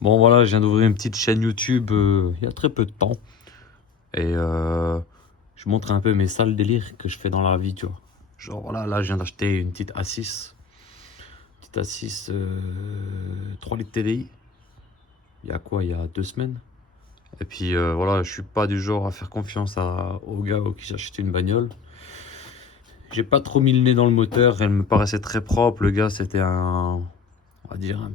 Bon voilà, je viens d'ouvrir une petite chaîne YouTube il y a très peu de temps. Et je montre un peu mes sales délires que je fais dans la vie, tu vois. Genre voilà, là je viens d'acheter une petite A6. Petite A6 3 litres TDI. Il y a quoi? Il y a 2 semaines. Et puis voilà, je suis pas du genre à faire confiance aux gars qui s'achètent une bagnole. J'ai pas trop mis le nez dans le moteur, elle me paraissait très propre. Le gars c'était on va dire,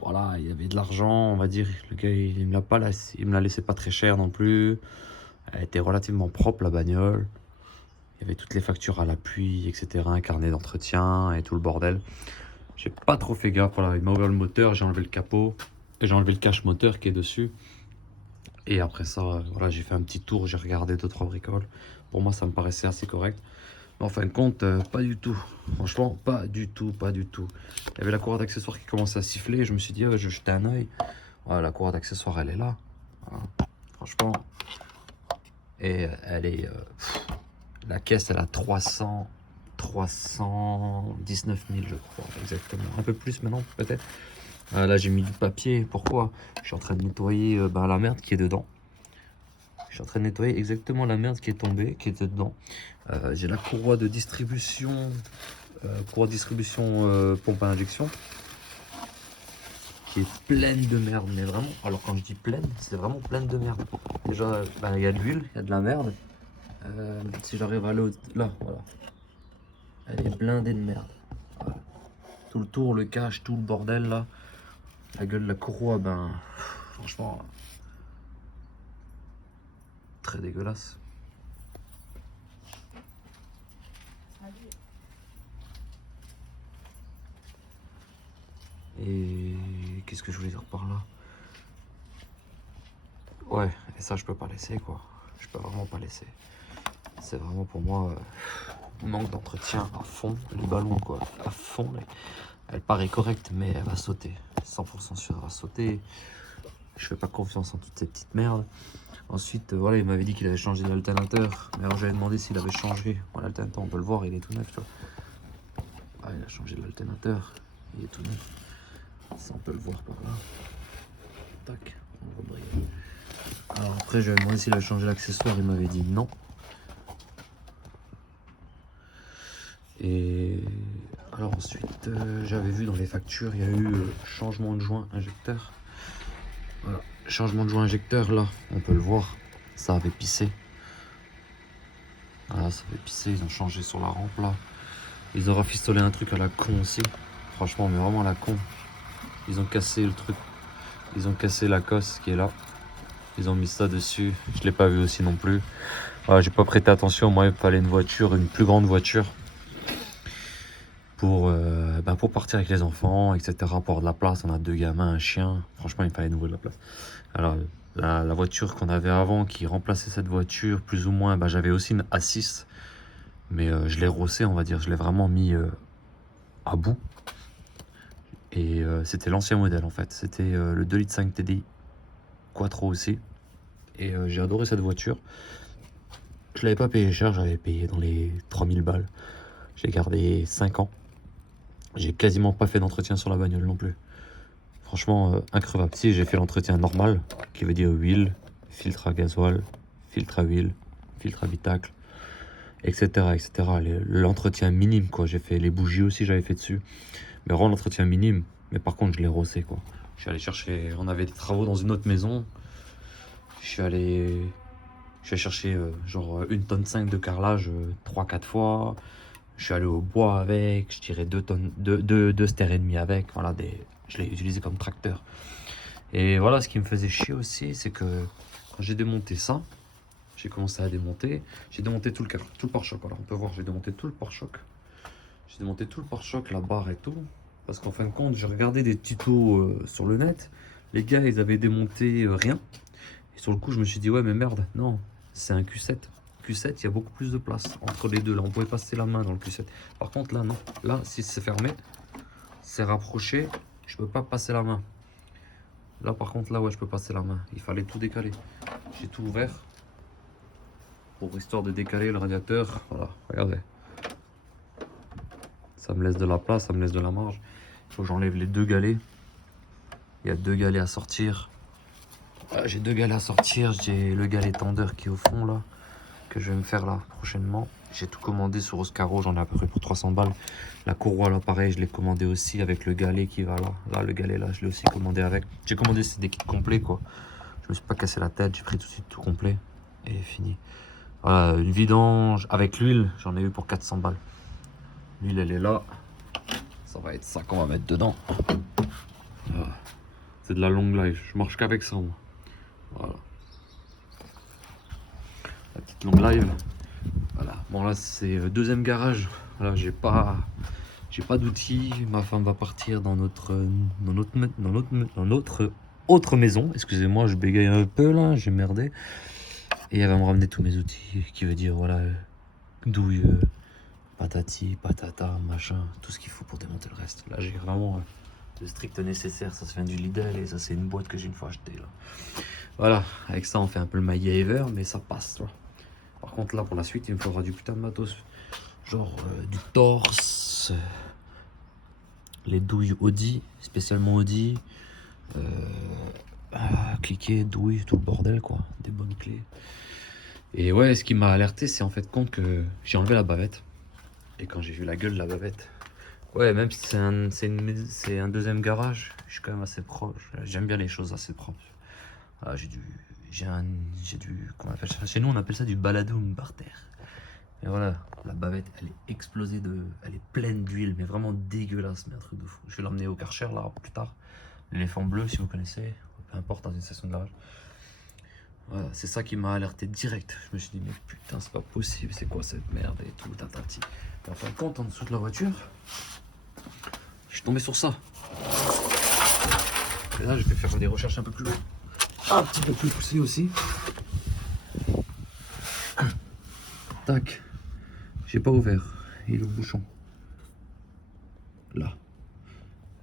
voilà, il y avait de l'argent, on va dire. Le gars il me l'a pas laissé, il me l'a laissé pas très cher non plus. Elle était relativement propre la bagnole. Il y avait toutes les factures à l'appui, etc. Un carnet d'entretien et tout le bordel. J'ai pas trop fait gaffe. Voilà, il m'a ouvert le moteur, j'ai enlevé le capot. Et j'ai enlevé le cache moteur qui est dessus. Et après ça, voilà, j'ai fait un petit tour, j'ai regardé 2-3 bricoles. Pour moi, ça me paraissait assez correct. Mais en fin de compte, pas du tout. Franchement, pas du tout, pas du tout. Il y avait la courroie d'accessoires qui commençait à siffler. Je me suis dit, je vais jeter un oeil. Voilà, la courroie d'accessoires, elle est là. Voilà. Franchement. Et elle est. La caisse, elle a 319 000, je crois, exactement. Un peu plus maintenant, peut-être. Là, j'ai mis du papier. Pourquoi? Je suis en train de nettoyer la merde qui est dedans. Je suis en train de nettoyer exactement la merde qui est tombée, qui était dedans. J'ai la courroie de distribution pompe à injection, qui est pleine de merde. Mais vraiment, alors quand je dis pleine, c'est vraiment pleine de merde. Déjà, il y a de l'huile, il y a de la merde. Si j'arrive à aller là, voilà. Elle est blindée de merde. Voilà. Tout le tour, le cache, tout le bordel là. La gueule de la courroie, franchement, très dégueulasse. Et qu'est-ce que je voulais dire par là? Ouais, et ça je peux pas laisser quoi. Je peux vraiment pas laisser. C'est vraiment pour moi manque d'entretien à fond. Les ballons quoi, à fond. Elle paraît correcte mais elle va sauter. 100% sûr, elle va sauter. Je fais pas confiance en toutes ces petites merdes. Ensuite, voilà, il m'avait dit qu'il avait changé d'alternateur. Mais alors, j'avais demandé s'il avait changé. Bon, l'alternateur, on peut le voir, il est tout neuf, tu vois. Ah, il a changé l'alternateur. Il est tout neuf. Ça, on peut le voir par là. Tac, on va briller. Alors, après, j'avais demandé s'il avait changé l'accessoire. Il m'avait dit non. Et alors, ensuite, j'avais vu dans les factures, il y a eu changement de joint injecteur. Voilà, changement de joint injecteur, là, on peut le voir. Ça avait pissé. Voilà, ça avait pissé. Ils ont changé sur la rampe, là. Ils ont rafistolé un truc à la con aussi. Franchement, mais vraiment à la con. Ils ont cassé le truc. Ils ont cassé la cosse qui est là. Ils ont mis ça dessus. Je l'ai pas vu aussi non plus. Voilà, j'ai pas prêté attention. Moi, il me fallait une voiture, une plus grande voiture. Pour partir avec les enfants, etc. Pour avoir de la place. On a 2 gamins, un chien. Franchement, il fallait nouveau de la place. Alors, la voiture qu'on avait avant qui remplaçait cette voiture, plus ou moins, j'avais aussi une A6. Mais je l'ai rossé, on va dire. Je l'ai vraiment mis à bout. Et c'était l'ancien modèle en fait. C'était le 2,5 litres TDI Quattro aussi. Et j'ai adoré cette voiture. Je l'avais pas payé cher, j'avais payé dans les 3000 balles. J'ai gardé 5 ans. J'ai quasiment pas fait d'entretien sur la bagnole non plus. Franchement, increvable. Si, j'ai fait l'entretien normal, qui veut dire huile, filtre à gasoil, filtre à huile, filtre à habitacle, etc. etc. L'entretien minime, quoi. J'ai fait les bougies aussi, j'avais fait dessus. Mais vraiment l'entretien minime. Mais par contre, je l'ai rossé, quoi. Je suis allé chercher. On avait des travaux dans une autre maison. Je suis allé chercher genre 1,5 tonne de carrelage 3-4 fois. Je suis allé au bois avec. Je tirais 2 tonnes, 2 stères et demi avec. Voilà, je l'ai utilisé comme tracteur. Et voilà, ce qui me faisait chier aussi, c'est que quand j'ai démonté ça, j'ai commencé à démonter. J'ai démonté tout le pare-choc. Voilà, on peut voir, j'ai démonté tout le pare-choc. J'ai démonté tout le pare-choc, la barre et tout. Parce qu'en fin de compte, j'ai regardé des tutos sur le net. Les gars, ils avaient démonté rien. Et sur le coup, je me suis dit, ouais, mais merde, non, c'est un Q7. Q7, il y a beaucoup plus de place entre les deux. Là, on pouvait passer la main dans le Q7. Par contre, là, non. Là, si c'est fermé, c'est rapproché, je peux pas passer la main. Là, par contre, là, ouais, je peux passer la main. Il fallait tout décaler. J'ai tout ouvert pour histoire de décaler le radiateur. Voilà, regardez. Ça me laisse de la place, ça me laisse de la marge. Il faut que j'enlève les 2 galets. Il y a 2 galets à sortir. J'ai 2 galets à sortir. J'ai le galet tendeur qui est au fond là, que je vais me faire là prochainement. J'ai tout commandé sur Oscaro, j'en ai à peu près pour 300 balles. La courroie là pareil, je l'ai commandé aussi avec le galet qui va là. Là le galet là, je l'ai aussi commandé avec. J'ai commandé des kits complets quoi. Je me suis pas cassé la tête, j'ai pris tout de suite tout complet et fini. Voilà, une vidange avec l'huile, j'en ai eu pour 400 balles. L'huile elle est là. Ça va être ça qu'on va mettre dedans. Voilà. C'est de la long life, je marche qu'avec ça moi. Voilà. La petite long live. Voilà. Bon là c'est deuxième garage. Voilà, j'ai pas d'outils. Ma femme va partir dans notre autre maison. Excusez-moi, je bégaye un peu là, j'ai merdé. Et elle va me ramener tous mes outils, qui veut dire voilà, douille, patati, patata, machin, tout ce qu'il faut pour démonter le reste. Là j'ai vraiment le strict nécessaire. Ça se vient du Lidl et ça c'est une boîte que j'ai une fois achetée là. Voilà, avec ça on fait un peu le MacGyver, mais ça passe. Toi. Par contre là pour la suite il me faudra du putain de matos. Genre du torse, les douilles Audi, spécialement Audi, cliquer, douille, tout le bordel quoi, des bonnes clés. Et ouais, ce qui m'a alerté c'est en fait compte que j'ai enlevé la bavette. Et quand j'ai vu la gueule de la bavette, ouais, même si c'est un deuxième garage, je suis quand même assez proche. J'aime bien les choses assez propres. Ah, j'ai du, comment on appelle ça? Chez nous on appelle ça du baladoum par terre. Et voilà, la bavette, elle est explosée elle est pleine d'huile, mais vraiment dégueulasse, mais un truc de fou. Je vais l'emmener au Karcher là plus tard. L'éléphant bleu, si vous connaissez, peu importe, dans une station de garage. Voilà, c'est ça qui m'a alerté direct. Je me suis dit, mais putain, c'est pas possible, c'est quoi cette merde et tout, tatati. Et en fin de compte, en dessous de la voiture, je suis tombé sur ça. Et là, je vais faire des recherches un peu plus loin. Un petit peu plus poussées aussi. Tac. J'ai pas ouvert. Il est le bouchon. Là.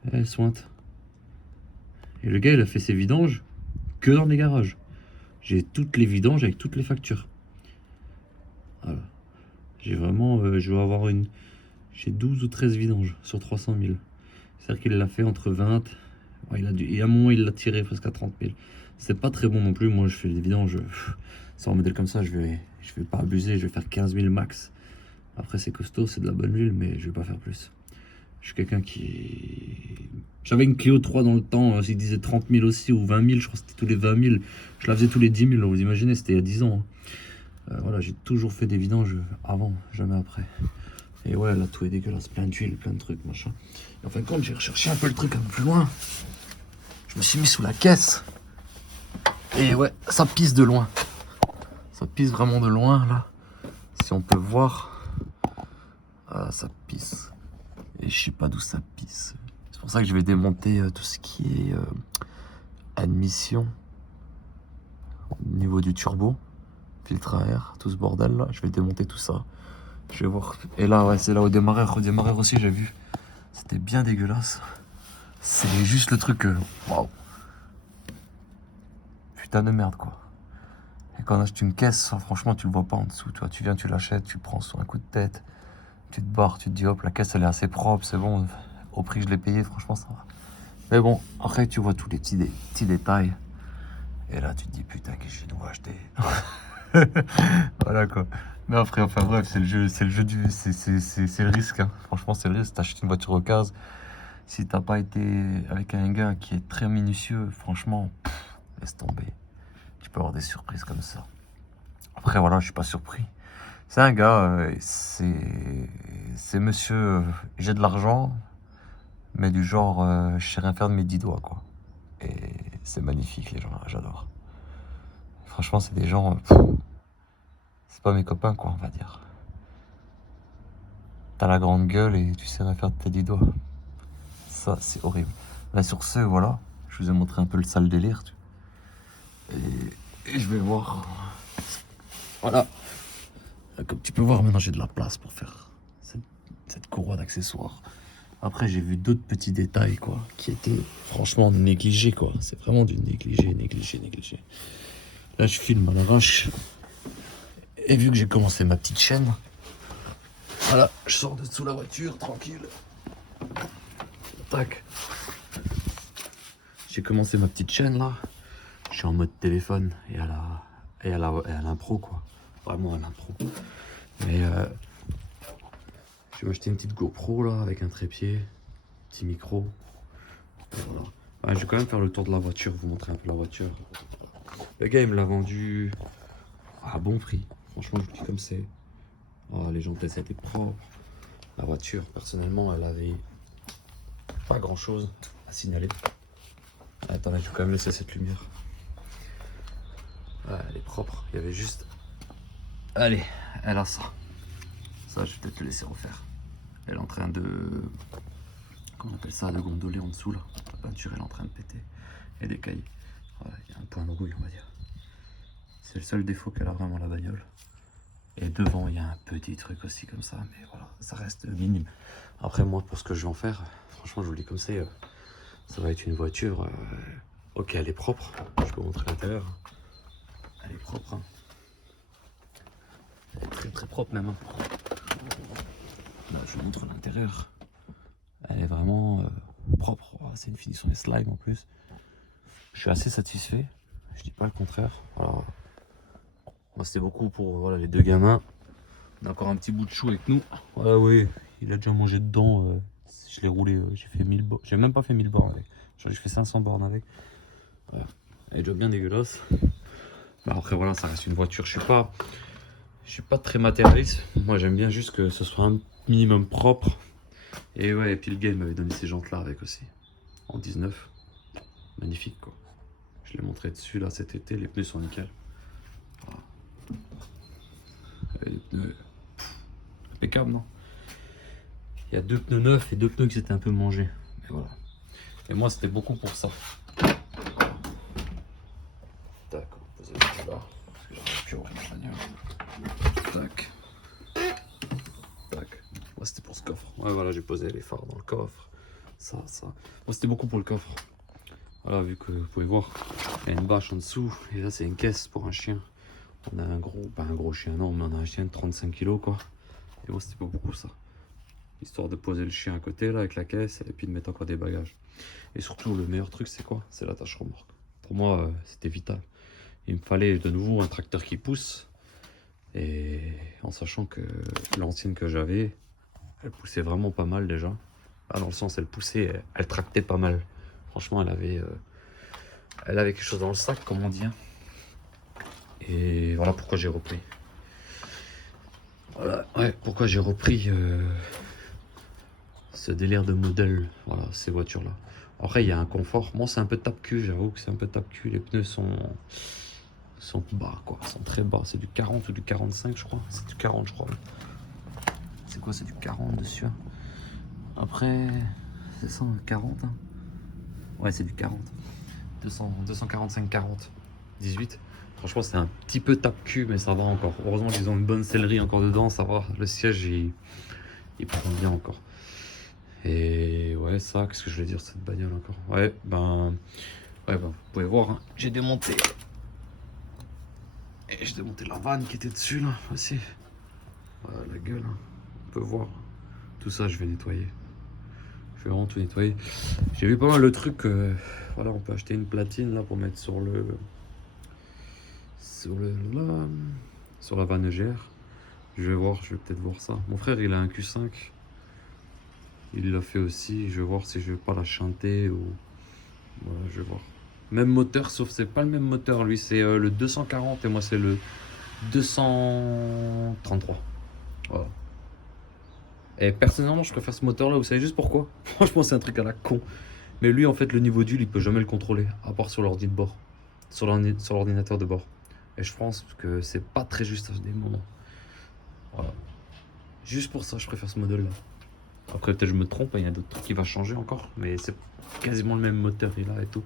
Elle sointe. Et le gars, il a fait ses vidanges que dans les garages. J'ai toutes les vidanges avec toutes les factures. Voilà. J'ai vraiment... je vais avoir une... J'ai 12 ou 13 vidanges sur 300 000. C'est-à-dire qu'il l'a fait entre 20... Ouais, et à un moment, il l'a tiré presque à 30 000. C'est pas très bon non plus. Moi, je fais des vidanges... Sans un modèle comme ça, je vais pas abuser. Je vais faire 15 000 max. Après, c'est costaud, c'est de la bonne huile, mais je vais pas faire plus. Je suis quelqu'un qui... J'avais une Clio 3 dans le temps, il disait 30 000 aussi, ou 20 000, je crois que c'était tous les 20 000. Je la faisais tous les 10 000, vous imaginez, c'était il y a 10 ans. Voilà, j'ai toujours fait des vidanges avant, jamais après. Et ouais, là, tout est dégueulasse, plein d'huile, plein de trucs, machin. Et en fin de compte, j'ai recherché un peu le truc un peu plus loin. Je me suis mis sous la caisse. Et ouais, ça pisse de loin. Ça pisse vraiment de loin, là. Si on peut voir... Ah, ça pisse. Et je sais pas d'où ça pisse. C'est pour ça que je vais démonter tout ce qui est admission au niveau du turbo, filtre à air, tout ce bordel là. Je vais démonter tout ça. Je vais voir. Et là, ouais, c'est là au démarreur. Au démarreur aussi, j'ai vu. C'était bien dégueulasse. C'est juste le truc. Waouh. Putain de merde quoi. Et quand on achète une caisse, franchement, tu le vois pas en dessous. Toi, tu viens, tu l'achètes, tu prends sur un coup de tête. Tu te barres, tu te dis hop, la caisse elle est assez propre, c'est bon. Au prix que je l'ai payé, franchement ça va. Mais bon, après tu vois tous les petits détails. Et là tu te dis putain, qu'est-ce que je vais devoir acheter. Voilà quoi. Mais après, enfin bref, c'est le jeu du. C'est le risque. Hein. Franchement, c'est le risque. T'achètes une voiture occasion. Si t'as pas été avec un gars qui est très minutieux, franchement, laisse tomber. Tu peux avoir des surprises comme ça. Après, voilà, je suis pas surpris. C'est un gars, c'est monsieur, j'ai de l'argent, mais du genre, je sais rien faire de mes 10 doigts, quoi. Et c'est magnifique, les gens là, j'adore. Franchement, c'est des gens, c'est pas mes copains, quoi, on va dire. T'as la grande gueule et tu sais rien faire de tes 10 doigts. Ça, c'est horrible. Là, sur ce, voilà, je vous ai montré un peu le sale délire. Et je vais voir. Voilà. Comme tu peux voir, maintenant j'ai de la place pour faire cette courroie d'accessoires. Après, j'ai vu d'autres petits détails, quoi, qui étaient franchement négligés, quoi. C'est vraiment du négligé. Là, je filme à l'arrache. Et vu que j'ai commencé ma petite chaîne, voilà, je sors de sous la voiture, tranquille. Tac. j'ai commencé ma petite chaîne là. Je suis en mode téléphone et à l'impro quoi. Vraiment à l'impro. Mais je vais m'acheter une petite GoPro là avec un trépied, petit micro. Et voilà. Ouais, je vais quand même faire le tour de la voiture, vous montrer un peu la voiture. Le gars il me l'a vendu à bon prix. Franchement je vous dis comme c'est. Oh, les jantes elles étaient propres. La voiture personnellement elle avait pas grand chose à signaler. Attendez, je vais quand même laisser cette lumière. Ouais, elle est propre. Il y avait juste. Allez, elle a ça. Ça, je vais peut-être le laisser refaire. Elle est en train de. Comment on appelle ça? De gondoler en dessous là. La peinture elle est en train de péter. Et des cailles. Voilà, il y a un point de rouille, on va dire. C'est le seul défaut qu'elle a vraiment la bagnole. Et devant, il y a un petit truc aussi comme ça. Mais voilà, ça reste minime. Après, moi, pour ce que je vais en faire, franchement, je vous le dis comme c'est. Ça va être une voiture. Ok, elle est propre. Je peux vous montrer l'intérieur. Elle est propre. Hein. Elle est très très propre même. Hein. Là, je vous montre l'intérieur. Elle est vraiment propre. Oh, c'est une finition slime en plus. Je suis assez satisfait. Je dis pas le contraire. Alors, moi, c'était beaucoup pour voilà, les deux gamins. On a encore un petit bout de chou avec nous. Ah oui, il a déjà mangé dedans. Je l'ai roulé. J'ai fait 1000 bornes. J'ai même pas fait 1000 bornes avec. J'ai fait 500 bornes avec. Voilà. Elle est déjà bien dégueulasse. Bah après voilà, ça reste une voiture. Je suis pas très matérialiste. Moi j'aime bien juste que ce soit un minimum propre. Et ouais, et puis le gars il m'avait donné ces jantes là avec aussi. En 19. Magnifique quoi. Je l'ai montré dessus là cet été, les pneus sont nickel. Voilà. Les pneus. Impeccable non? Il y a 2 pneus neufs et 2 pneus qui s'étaient un peu mangés. Mais voilà. Et moi c'était beaucoup pour ça. D'accord, posez le là. Parce que j'aurais pu ouvrir la bagnole. Tac. Tac. Moi c'était pour ce coffre. Ouais voilà, j'ai posé les phares dans le coffre. Ça. Moi c'était beaucoup pour le coffre. Voilà, vu que vous pouvez voir, il y a une bâche en dessous. Et là c'est une caisse pour un chien. On a un gros, pas un gros chien non, mais on a un chien de 35 kg quoi. Et moi c'était pas beaucoup ça. Histoire de poser le chien à côté là avec la caisse et puis de mettre encore des bagages. Et surtout le meilleur truc c'est quoi? C'est l'attache remorque. Pour moi c'était vital. Il me fallait de nouveau un tracteur qui pousse. Et en sachant que l'ancienne que j'avais, elle poussait vraiment pas mal déjà. Ah, dans le sens, elle poussait, elle tractait pas mal. Franchement, elle avait quelque chose dans le sac, comme on dit. Hein. Et voilà pourquoi j'ai repris. Voilà, ouais, pourquoi j'ai repris ce délire de modèle, voilà, ces voitures-là. Après, il y a un confort. Moi, c'est un peu tape-cul, j'avoue que c'est un peu tape-cul. Les pneus sont bas, quoi. Sont très bas. C'est du 40 ou du 45, je crois. C'est du 40, je crois. C'est quoi? C'est du 40 dessus. Hein. Après, c'est ça, 40. Hein. Ouais, c'est du 40. 245, 40. 18. Franchement, c'est un petit peu tape-cul, mais ça va encore. Heureusement qu'ils ont une bonne sellerie encore dedans, ça va. Le siège, il prend bien encore. Et ouais, ça, qu'est-ce que je voulais dire cette bagnole encore? Ouais, vous pouvez voir, hein. J'ai démonté. Et j'ai démonté la vanne qui était dessus, là, aussi. Voilà, la gueule, hein. On peut voir. Tout ça, je vais nettoyer. Je vais vraiment tout nettoyer. J'ai vu pas mal de trucs. Voilà, on peut acheter une platine, là, pour mettre sur la vanne GR. Je vais voir, je vais peut-être voir ça. Mon frère, il a un Q5. Il l'a fait aussi. Je vais voir si je vais pas la chanter ou... Voilà, je vais voir. Même moteur, sauf c'est pas le même moteur. Lui, c'est le 240 et moi, c'est le 233. Voilà. Et personnellement, je préfère ce moteur-là. Vous savez juste pourquoi? Franchement, c'est un truc à la con. Mais lui, en fait, le niveau d'huile, il peut jamais le contrôler, à part sur l'ordi de bord. Sur l'ordinateur de bord. Et je pense que c'est pas très juste à des moments. Voilà. Juste pour ça, je préfère ce modèle-là. Après, peut-être je me trompe, il y a d'autres trucs qui vont changer encore. Mais c'est quasiment le même moteur, il a et tout.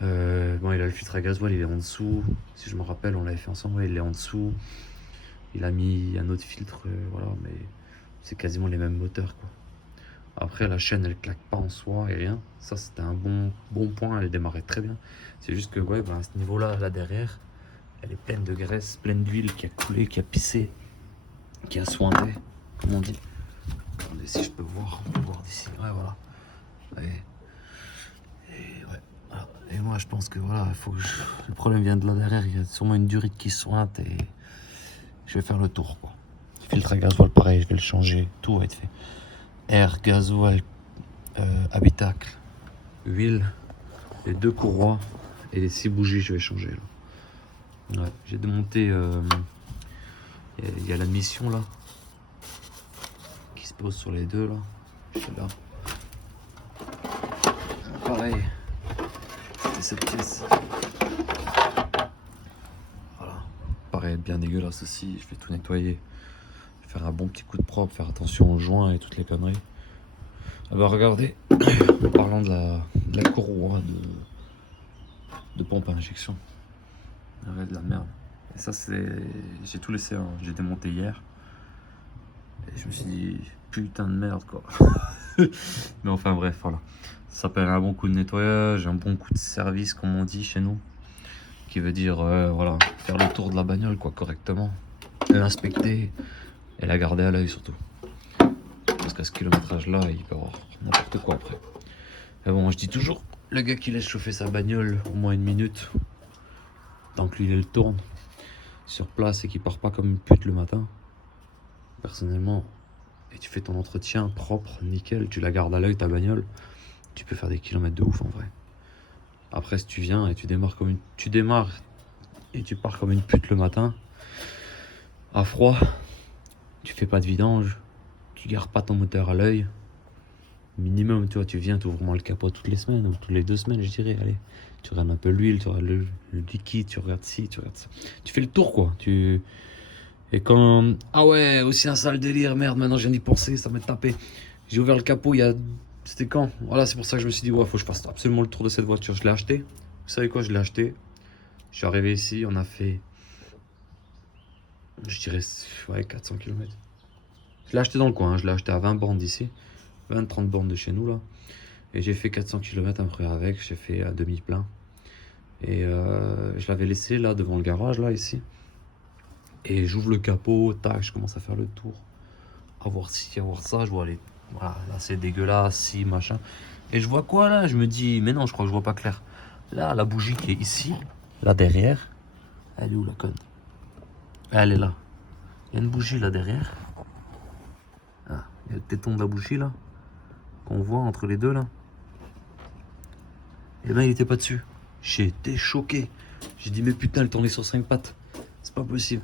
Bon, il a le filtre à gasoil, il est en dessous. Si je me rappelle, on l'avait fait ensemble, ouais, il est en dessous. Il a mis un autre filtre, voilà, mais c'est quasiment les mêmes moteurs, quoi. Après, la chaîne, elle claque pas en soi et rien. Ça, c'était un bon point, elle démarrait très bien. C'est juste que, ouais, à ce niveau-là, là derrière, elle est pleine de graisse, pleine d'huile qui a coulé, qui a pissé, qui a sointé, comme on dit. Attendez, si je peux voir, on peut voir d'ici. Ouais, voilà. Ouais. Et ouais. je pense que voilà, le problème vient de là derrière. Il y a sûrement une durite qui sointe et je vais faire le tour, quoi. Filtre à gasoil, pareil, je vais le changer. Tout va être fait. Air, gasoil, habitacle, huile, les 2 courroies et les 6 bougies, je vais changer là. Ouais, j'ai démonté. Il y a la mission là qui se pose sur les deux là. Je suis là. Pareil, c'était cette pièce. Voilà. Pareil, bien dégueulasse aussi. Je vais tout nettoyer. Je vais faire un bon petit coup de propre, faire attention aux joints et toutes les conneries. Ah bah regardez, en parlant de la courroie de pompe à injection. Ouais, de la merde. Et ça c'est. J'ai tout laissé, hein. J'ai démonté hier. Et je me suis dit, putain de merde quoi. Mais enfin bref, voilà. Ça s'appelle un bon coup de nettoyage, un bon coup de service comme on dit chez nous. Qui veut dire, voilà, faire le tour de la bagnole quoi, correctement. L'inspecter et la garder à l'œil surtout. Parce qu'à ce kilométrage là, il peut y avoir n'importe quoi après. Mais bon, je dis toujours, le gars qui laisse chauffer sa bagnole au moins 1 minute, tant que lui il le tourne sur place et qu'il part pas comme une pute le matin, personnellement, et tu fais ton entretien propre, nickel, tu la gardes à l'œil ta bagnole, tu peux faire des kilomètres de ouf en vrai. Après si tu viens et tu démarres et tu pars comme une pute le matin, à froid, tu fais pas de vidange, tu gardes pas ton moteur à l'œil, minimum, tu vois, tu viens, tu ouvres vraiment le capot toutes les semaines ou toutes les 2 semaines, je dirais, allez, tu regardes un peu l'huile, tu regardes le liquide, tu regardes ci, tu regardes ça, tu fais le tour quoi, et quand, ah ouais, aussi un sale délire, merde, maintenant je viens d'y penser, ça m'a tapé, j'ai ouvert le capot c'était quand, voilà, c'est pour ça que je me suis dit, ouais, faut que je fasse absolument le tour de cette voiture, je l'ai acheté, vous savez quoi, je l'ai acheté, je suis arrivé ici, on a fait, je dirais, ouais, 400 km, je l'ai acheté dans le coin, hein, je l'ai acheté à 20 bornes d'ici, 20-30 bornes de chez nous là. Et j'ai fait 400 km après avec, j'ai fait à demi-plein. Et je l'avais laissé là devant le garage, là, ici. Et j'ouvre le capot, tac, je commence à faire le tour. À voir ci, à voir ça, je vois les. Voilà, là c'est dégueulasse, si, machin. Et je vois quoi là? Je me dis, mais non, je crois que je vois pas clair. Là, la bougie qui est ici, là derrière. Elle est où la conne? Elle est là. Il y a une bougie là derrière. Ah, il y a le téton de la bougie là. Qu'on voit entre les deux là. Et ben il était pas dessus. J'ai été choqué. J'ai dit mais putain, elle tournait sur 5 pattes. C'est pas possible.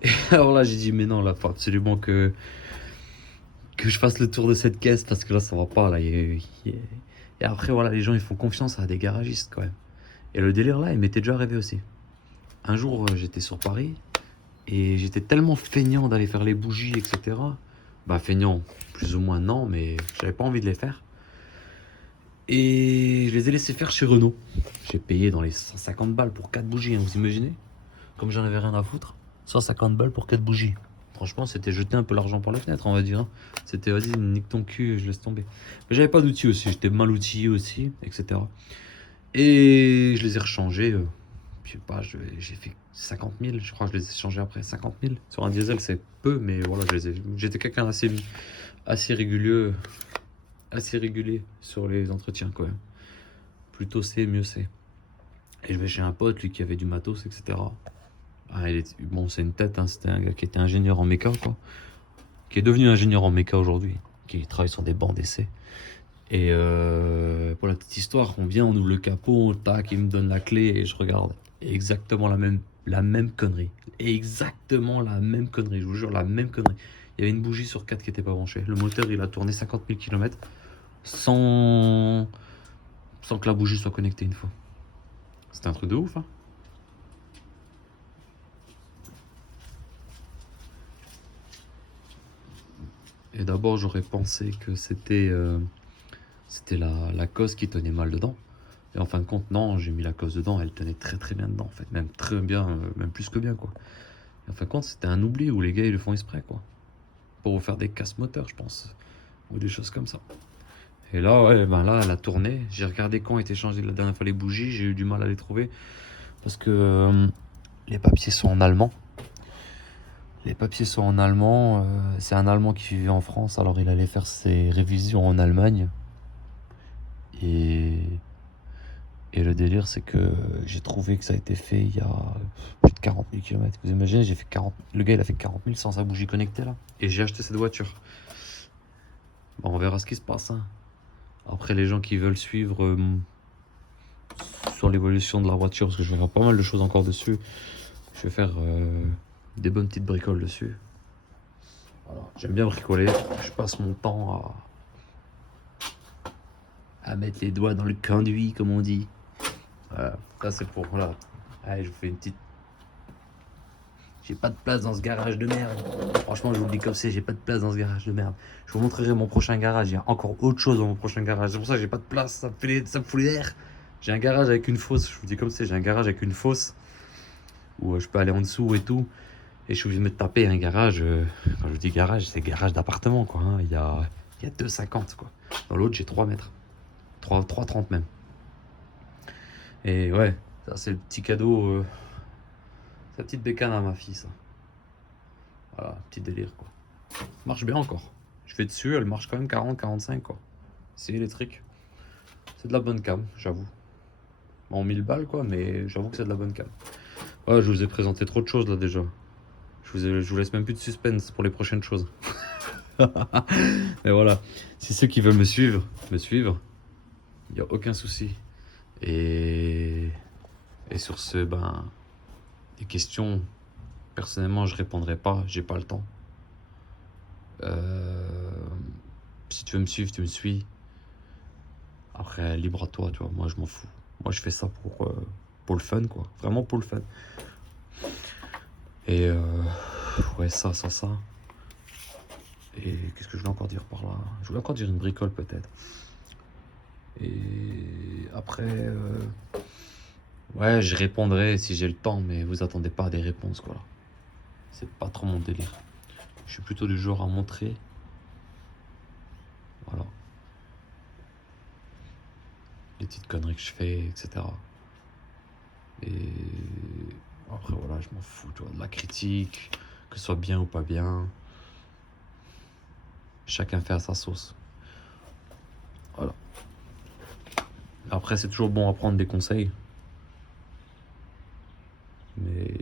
Et alors là j'ai dit mais non, là faut absolument que je fasse le tour de cette caisse parce que là ça va pas là. Et après voilà, les gens ils font confiance à des garagistes quand même. Et le délire là il m'était déjà arrivé aussi. Un jour j'étais sur Paris et j'étais tellement feignant d'aller faire les bougies etc. Bah feignant plus ou moins non, mais j'avais pas envie de les faire. Et je les ai laissés faire chez Renault. J'ai payé dans les 150 balles pour 4 bougies, hein, vous imaginez? Comme j'en avais rien à foutre. 150 balles pour 4 bougies. Franchement, c'était jeter un peu l'argent par la fenêtre, on va dire. Hein. C'était, vas-y, nique ton cul, je laisse tomber. Mais j'avais pas d'outils aussi, j'étais mal outillé aussi, etc. Et je les ai rechangés. Je sais pas, j'ai fait 50 000, je crois que je les ai changés après 50 000. Sur un diesel, c'est peu, mais voilà, j'étais quelqu'un assez régulier. Assez régulier sur les entretiens quand même. Plus tôt c'est, mieux c'est. Et je vais chez un pote, lui qui avait du matos, etc. Ah, bon, c'est une tête, hein, c'était un gars qui était ingénieur en méca, quoi. Qui est devenu ingénieur en méca aujourd'hui. Qui travaille sur des bancs d'essai. Et pour la petite histoire, on vient, on ouvre le capot, tac, il me donne la clé et je regarde. Et exactement la même connerie. Exactement la même connerie, je vous jure, la même connerie. Il y avait une bougie sur 4 qui n'était pas branchée. Le moteur, il a tourné 50 000 km. Sans que la bougie soit connectée une fois. C'était un truc de ouf, hein. Et d'abord, j'aurais pensé que c'était la cause qui tenait mal dedans. Et en fin de compte, non, j'ai mis la cause dedans, elle tenait très très bien dedans, en fait. Même très bien, même plus que bien, quoi. Et en fin de compte, c'était un oubli où les gars, ils le font exprès, quoi. Pour vous faire des casse-moteurs, je pense. Ou des choses comme ça. Et là, ouais, ben là, elle a tourné. J'ai regardé quand étaient changées la dernière fois les bougies. J'ai eu du mal à les trouver. Parce que les papiers sont en allemand. Les papiers sont en allemand. C'est un Allemand qui vivait en France. Alors il allait faire ses révisions en Allemagne. Et Et le délire, c'est que j'ai trouvé que ça a été fait il y a plus de 40 000 km. Vous imaginez, j'ai fait 40... le gars, il a fait 40 000 sans sa bougie connectée, là. Et j'ai acheté cette voiture. Bon, on verra ce qui se passe, hein. Après, les gens qui veulent suivre sur l'évolution de la voiture, parce que je vais faire pas mal de choses encore dessus. Je vais faire des bonnes petites bricoles dessus. Voilà. J'aime bien bricoler. Je passe mon temps à mettre les doigts dans le conduit, comme on dit. Voilà. Ça, c'est pour... Voilà. Allez, je vous fais une petite... J'ai pas de place dans ce garage de merde. Franchement, je vous le dis comme c'est, j'ai pas de place dans ce garage de merde. Je vous montrerai mon prochain garage. Il y a encore autre chose dans mon prochain garage. C'est pour ça que j'ai pas de place. Ça me fout les airs. J'ai un garage avec une fosse. Je vous dis comme c'est, j'ai un garage avec une fosse où je peux aller en dessous et tout. Et je suis obligé de me taper un garage. Quand je dis garage, c'est garage d'appartement, quoi. Hein. Il y a 2,50 quoi. Dans l'autre, j'ai 3 mètres. 3,30 même. Et ouais, ça c'est le petit cadeau. Sa petite bécane à ma fille, ça. Voilà, petit délire, quoi. Marche bien encore. Je vais dessus, elle marche quand même 40-45, quoi. C'est électrique. C'est de la bonne cam, j'avoue. Bon, 1000 balles, quoi, mais j'avoue que c'est de la bonne cam. Ouais, je vous ai présenté trop de choses, là, déjà. Je vous laisse même plus de suspense pour les prochaines choses. Mais voilà, si ceux qui veulent me suivre, il n'y a aucun souci. Et sur ce, ben, des questions, personnellement, je répondrai pas, j'ai pas le temps. Si tu veux me suivre, tu me suis. Après, libre à toi, tu vois, moi je m'en fous. Moi je fais ça pour le fun, quoi. Vraiment pour le fun. Et ouais, ça. Et qu'est-ce que je voulais encore dire par là? Je voulais encore dire une bricole peut-être. Et après, ouais, je répondrai si j'ai le temps, mais vous attendez pas à des réponses, quoi. C'est pas trop mon délire. Je suis plutôt du genre à montrer. Voilà. Les petites conneries que je fais, etc. Et après, voilà, je m'en fous, tu vois, de la critique, que ce soit bien ou pas bien. Chacun fait à sa sauce. Voilà. Après, c'est toujours bon à prendre des conseils. Mais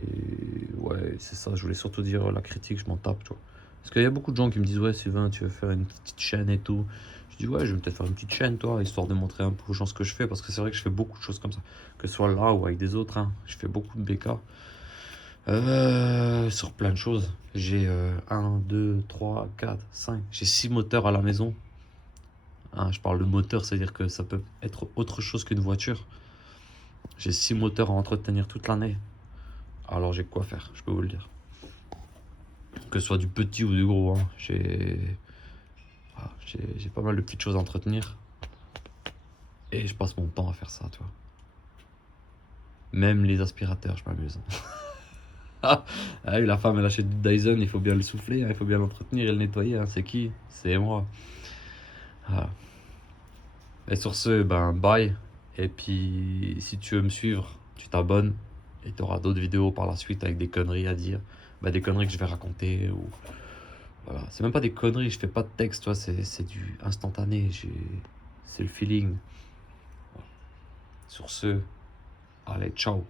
ouais, c'est ça, je voulais surtout dire la critique, je m'en tape, tu vois. Parce qu'il y a beaucoup de gens qui me disent, ouais, Sylvain, tu veux faire une petite chaîne et tout. Je dis, ouais, je vais peut-être faire une petite chaîne, toi, histoire de montrer un peu aux gens ce que je fais. Parce que c'est vrai que je fais beaucoup de choses comme ça. Que ce soit là ou avec des autres, hein. Je fais beaucoup de BK. Sur plein de choses. J'ai 1, 2, 3, 4, 5. J'ai 6 moteurs à la maison. Hein, je parle de moteur, c'est-à-dire que ça peut être autre chose qu'une voiture. J'ai 6 moteurs à entretenir toute l'année. Alors j'ai quoi faire, je peux vous le dire. Que ce soit du petit ou du gros, hein. J'ai pas mal de petites choses à entretenir. Et je passe mon temps à faire ça, tu vois. Même les aspirateurs, je m'amuse. Ah, la femme, elle achète du Dyson, il faut bien le souffler, hein, il faut bien l'entretenir et le nettoyer. Hein. C'est qui? C'est moi. Ah. Et sur ce, ben bye. Et puis, si tu veux me suivre, tu t'abonnes. Et tu auras d'autres vidéos par la suite avec des conneries à dire. Bah, des conneries que je vais raconter. Ou... Voilà. C'est même pas des conneries, je fais pas de texte, tu vois, c'est du instantané. C'est le feeling. Voilà. Sur ce, allez, ciao.